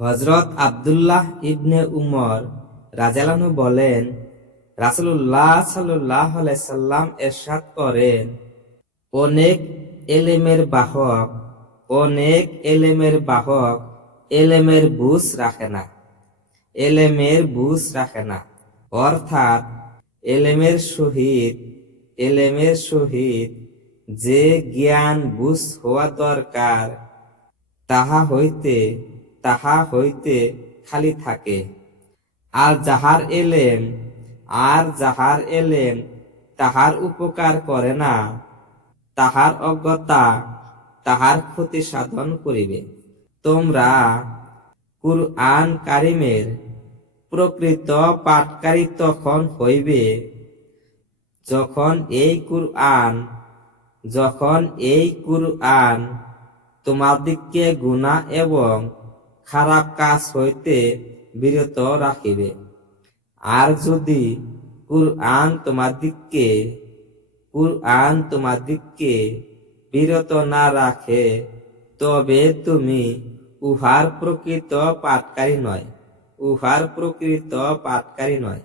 হযরত আব্দুল্লাহ ইবনে উমর রাদিয়াল্লাহু আনহু বলেন, রাসূলুল্লাহ সাল্লাল্লাহু আলাইহি সাল্লাম ইরশাদ করেন, অনেক এলেমের বাহক এলেমের বুঝ রাখে না। অর্থাৎ এলেমের সহিত যে জ্ঞান বুঝ হওয়া দরকার তাহা হইতে খালি থাকে। আর যাহার এলেম তাহার উপকার করে না, তাহার অজ্ঞতা তাহার ক্ষতি সাধন করিবে। তোমরা কুরআন কারীমের প্রকৃত পাঠকারী তখন হইবে যখন এই কুরআন তোমাদিগকে গুনাহ এবং খারাপ কাজ হইতে বিরত রাখিবে। আর যদি কুরআন তোমাদিগকে বিরত না রাখে, তবে তুমি উহার প্রকৃত পাঠকারী নয়।